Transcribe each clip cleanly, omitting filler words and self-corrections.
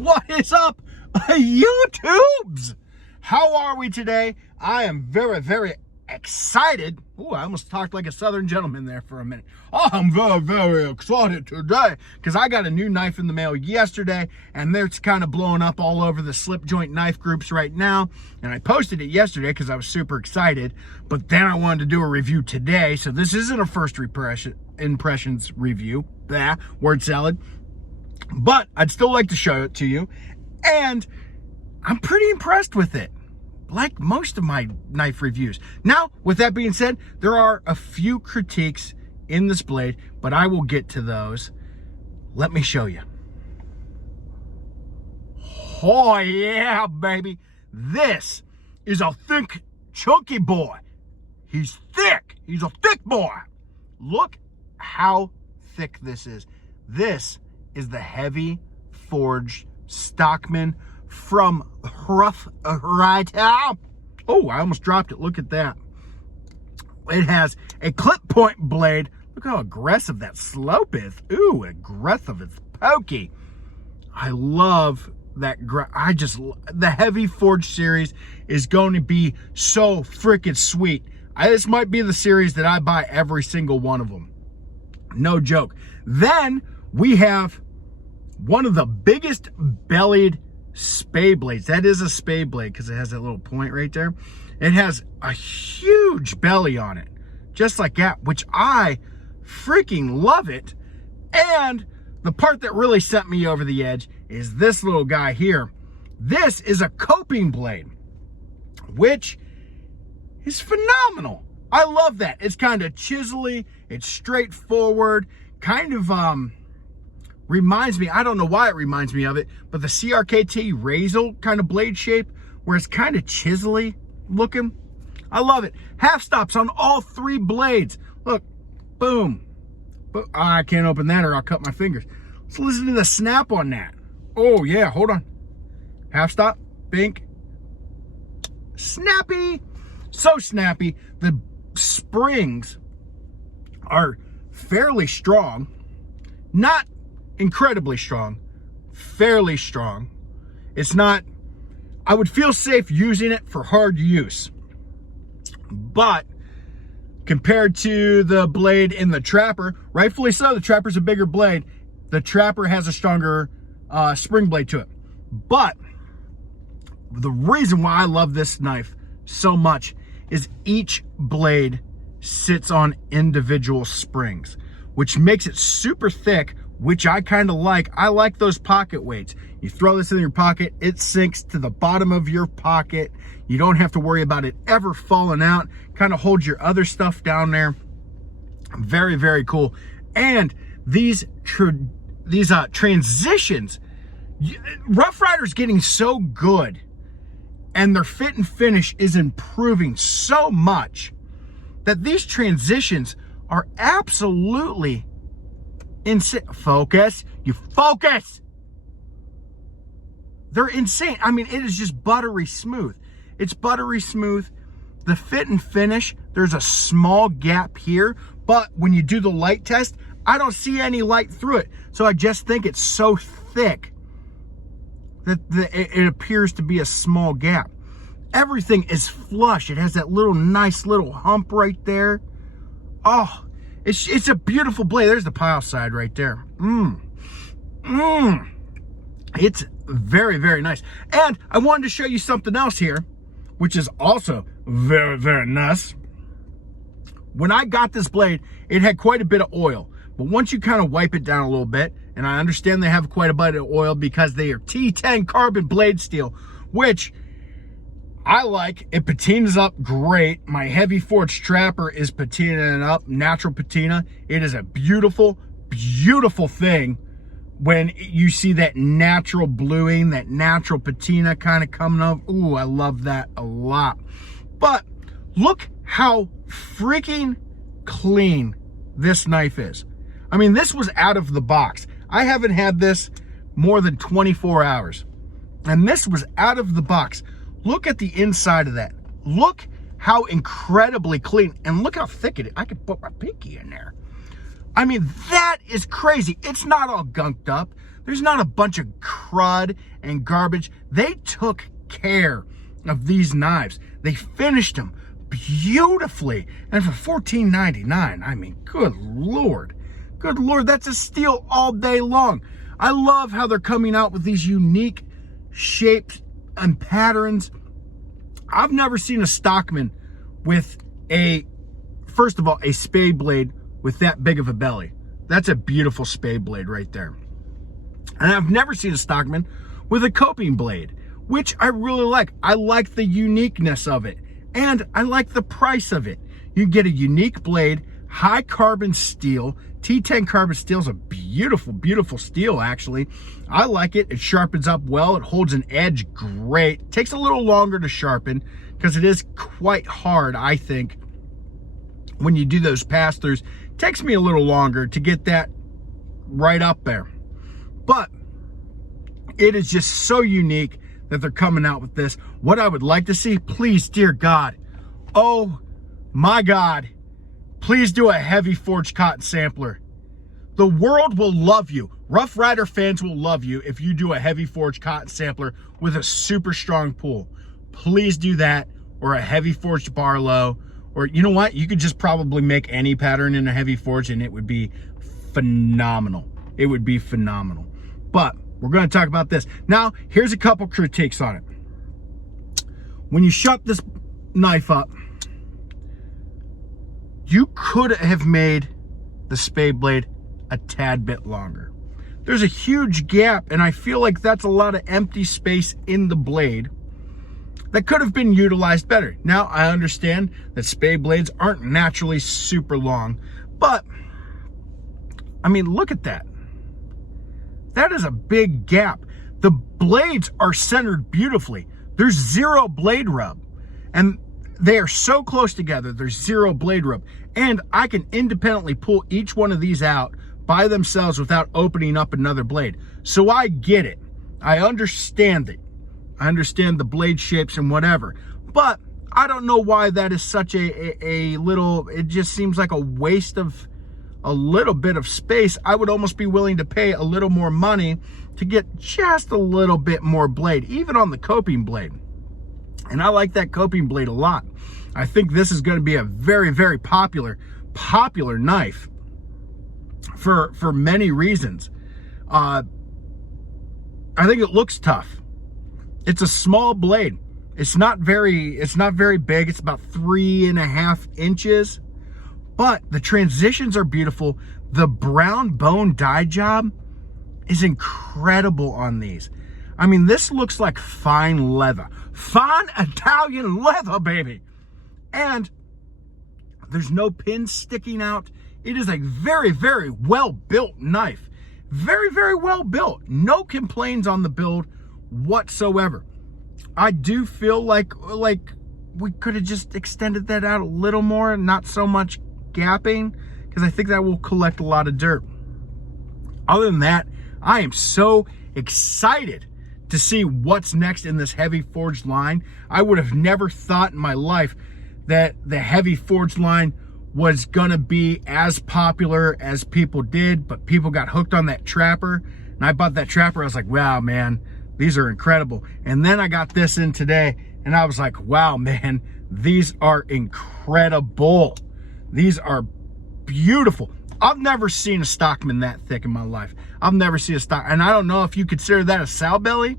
What is up, YouTubes? How are we today? I am very, very excited. Ooh, I almost talked like a Southern gentleman there for a minute. I'm very, very excited today because I got a new knife in the mail yesterday, and it's kind of blowing up all over the slip joint knife groups right now. And I posted it yesterday because I was super excited, but then I wanted to do a review today. So this isn't a first impressions review. Blah, word salad. But I'd still like to show it to you, and I'm pretty impressed with it, like most of my knife reviews. Now, with that being said, there are a few critiques in this blade, but I will get to those. Let me show you. Oh yeah, baby. This is a thick, chunky boy. He's thick. He's a thick boy. Look how thick this is. This is the heavy forged stockman from Ryder. Oh, I almost dropped it. Look at that. It has a clip point blade. Look how aggressive that slope is. Ooh, aggressive. It's pokey. I love that. The heavy forged series is going to be so freaking sweet. This might be the series that I buy every single one of them. No joke. Then we have one of the biggest bellied Spade blades. That is a Spade blade because it has that little point right there. It has a huge belly on it, just like that, which I freaking love it. And the part that really sent me over the edge is this little guy here. This is a coping blade, which is phenomenal. I love that. It's kind of chiselly, it's straightforward, kind of reminds me, I don't know why it reminds me of it, but the CRKT Razor kind of blade shape, where it's kind of chiselly looking. I love it. Half stops on all three blades. Look, boom. I can't open that or I'll cut my fingers. Let's listen to the snap on that. Oh yeah, hold on. Half stop, bink. Snappy. So snappy. The springs are fairly strong. Not incredibly strong, fairly strong. It's not, I would feel safe using it for hard use, but compared to the blade in the Trapper, rightfully so, the Trapper's a bigger blade. The Trapper has a stronger spring blade to it. But the reason why I love this knife so much is each blade sits on individual springs, which makes it super thick, which I kind of like. I like those pocket weights. You throw this in your pocket, it sinks to the bottom of your pocket. You don't have to worry about it ever falling out. Kind of holds your other stuff down there. Very, very cool. And these transitions, Rough Ryder's getting so good, and their fit and finish is improving so much that these transitions are absolutely insane. Focus. You focus. They're insane. I mean, it is just buttery smooth. It's buttery smooth. The fit and finish, there's a small gap here, but when you do the light test, I don't see any light through it. So I just think it's so thick that it appears to be a small gap. Everything is flush. It has that little nice little hump right there. Oh, it's a beautiful blade. There's the pile side right there. It's very, very nice. And I wanted to show you something else here, which is also very, very nice. When I got this blade, it had quite a bit of oil. But once you kind of wipe it down a little bit, and I understand they have quite a bit of oil because they are T10 carbon blade steel, which I like. It patinas up great. My heavy forged Trapper is patinaing up, natural patina. It is a beautiful, beautiful thing when you see that natural bluing, that natural patina kind of coming up. Ooh, I love that a lot. But look how freaking clean this knife is. I mean, this was out of the box. I haven't had this more than 24 hours. And this was out of the box. Look at the inside of that. Look how incredibly clean, and look how thick it is. I could put my pinky in there. I mean, that is crazy. It's not all gunked up. There's not a bunch of crud and garbage. They took care of these knives. They finished them beautifully. And for $14.99, I mean, good Lord. Good Lord, that's a steal all day long. I love how they're coming out with these unique shapes and patterns. I've never seen a stockman with first of all, a spade blade with that big of a belly. That's a beautiful spade blade right there. And I've never seen a stockman with a coping blade, which I really like. I like the uniqueness of it, and I like the price of it. You get a unique blade, high carbon steel. T10 carbon steel is a beautiful, beautiful steel, actually. I like it. It sharpens up well. It holds an edge great. It takes a little longer to sharpen because it is quite hard, I think. When you do those pass-throughs, it takes me a little longer to get that right up there. But it is just so unique that they're coming out with this. What I would like to see, please, dear God, oh my God, please do a heavy forged cotton sampler. The world will love you. Rough Ryder fans will love you if you do a heavy forged cotton sampler with a super strong pull. Please do that, or a heavy forged Barlow, or you know what? You could just probably make any pattern in a heavy forge and it would be phenomenal. It would be phenomenal. But we're going to talk about this. Now, here's a couple critiques on it. When you shut this knife up, you could have made the spade blade a tad bit longer. There's a huge gap, and I feel like that's a lot of empty space in the blade that could have been utilized better. Now, I understand that spade blades aren't naturally super long, but I mean, look at that. That is a big gap. The blades are centered beautifully. There's zero blade rub, and they are so close together. There's zero blade rub, and I can independently pull each one of these out by themselves without opening up another blade. So I get it. I understand it. I understand the blade shapes and whatever, but I don't know why that is such a little, it just seems like a waste of a little bit of space. I would almost be willing to pay a little more money to get just a little bit more blade, even on the coping blade. And I like that coping blade a lot. I think this is going to be a very, very popular knife for many reasons. I think it looks tough. It's a small blade. It's not very big. It's about 3.5 inches, but the transitions are beautiful. The brown bone die job is incredible on these. I mean, this looks like fine leather. Fine Italian leather, baby. And there's no pins sticking out. It is a very, very well-built knife. Very, very well built. No complaints on the build whatsoever. I do feel like we could have just extended that out a little more, not so much gapping, because I think that will collect a lot of dirt. Other than that, I am so excited to see what's next in this heavy forged line. I would have never thought in my life that the heavy forged line was gonna be as popular as people did, but people got hooked on that trapper, and I bought that trapper. I was like, wow, man, these are incredible. And then I got this in today, and I was like, wow, man, these are incredible. These are beautiful. I've never seen a stockman that thick in my life. I've never seen a stock, and I don't know if you consider that a sow belly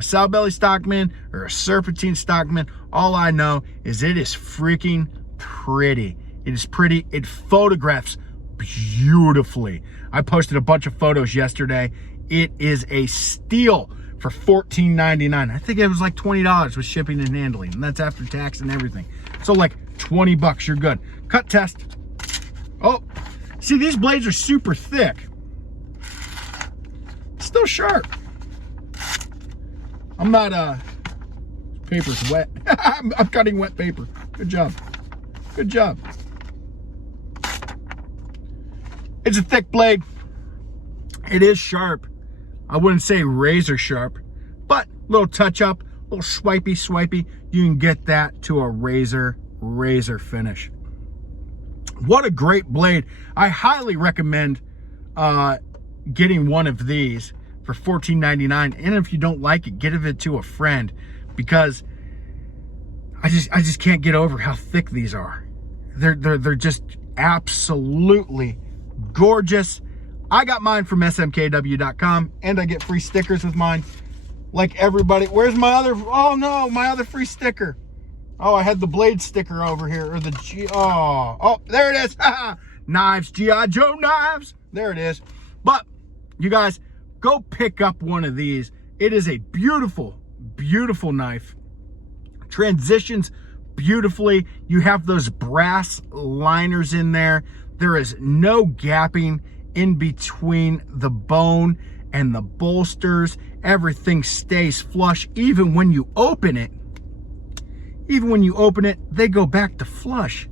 stockman, or a serpentine stockman. All I know is it is freaking pretty. It is pretty. It photographs beautifully. I posted a bunch of photos yesterday. It is a steal for $14.99. I think it was like $20 with shipping and handling, and that's after tax and everything. So like 20 bucks, you're good. Cut test. Oh, see, these blades are super thick. Still sharp. I'm not, paper's wet. I'm cutting wet paper. Good job. Good job. It's a thick blade. It is sharp. I wouldn't say razor sharp, but a little touch up, a little swipey, you can get that to a razor finish. What a great blade. I highly recommend getting one of these for $14.99. And if you don't like it, give it to a friend, because I just can't get over how thick these are. They're just absolutely gorgeous. I got mine from smkw.com, and I get free stickers with mine, like everybody. Where's my other? Oh no, my other free sticker. Oh, I had the blade sticker over here, or the G. Oh, there it is. Knives, G.I. Joe knives. There it is. But you guys, go pick up one of these. It is a beautiful, beautiful knife. Transitions beautifully. You have those brass liners in there. There is no gapping in between the bone and the bolsters. Everything stays flush. Even when you open it, they go back to flush.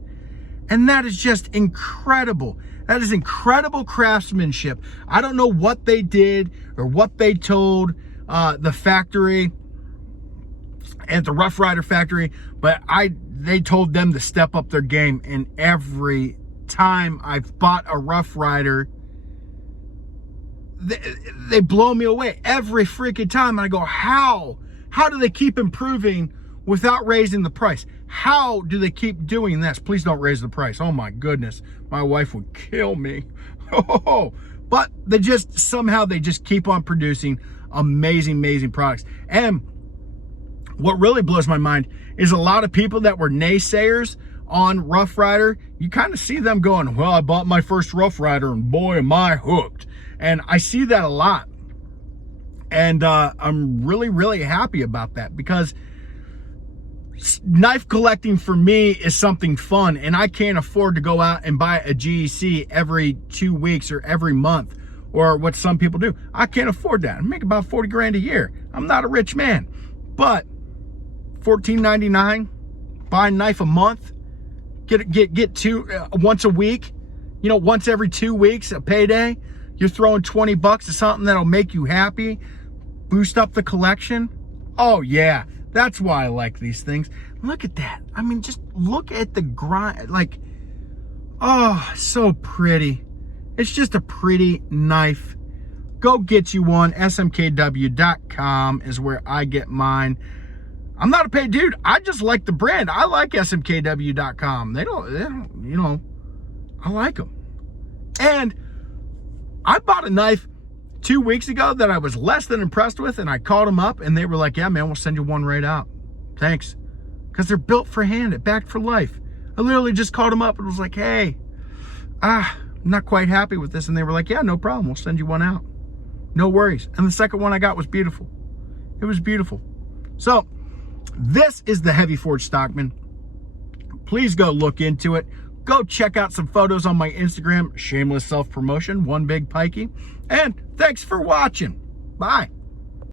And that is just incredible. That is incredible craftsmanship. I don't know what they did or what they told the factory at the Rough Ryder factory, but they told them to step up their game. And every time I've bought a Rough Ryder, they blow me away every freaking time. And I go, how do they keep improving without raising the price? How do they keep doing this? Please don't raise the price. Oh my goodness, my wife would kill me. But they just keep on producing amazing products. And what really blows my mind is a lot of people that were naysayers on Rough Ryder, you kind of see them going, well, I bought my first Rough Ryder and boy, am I hooked. And I see that a lot. And I'm really happy about that, because knife collecting for me is something fun, and I can't afford to go out and buy a GEC every 2 weeks or every month, or what some people do. I can't afford that. I make about 40 grand a year. I'm not a rich man, but $14.99, buy a knife a month, get two once a week, once every 2 weeks, a payday. You're throwing 20 bucks to something that'll make you happy, boost up the collection. Oh yeah, that's why I like these things. Look at that. I mean, just look at the grind. Like, oh, so pretty. It's just a pretty knife. Go get you one. smkw.com is where I get mine. I'm not a paid dude. I just like the brand. I like smkw.com. They don't, I like them. And I bought a knife 2 weeks ago that I was less than impressed with, and I called them up, and they were like, yeah, man, we'll send you one right out. Thanks. Because they're built for hand, it backed for life. I literally just called them up and was like, hey, I'm not quite happy with this. And they were like, yeah, no problem. We'll send you one out. No worries. And the second one I got was beautiful. It was beautiful. So this is the Heavy Forge Stockman. Please go look into it. Go check out some photos on my Instagram. Shameless self-promotion, one big pikey. And thanks for watching. Bye.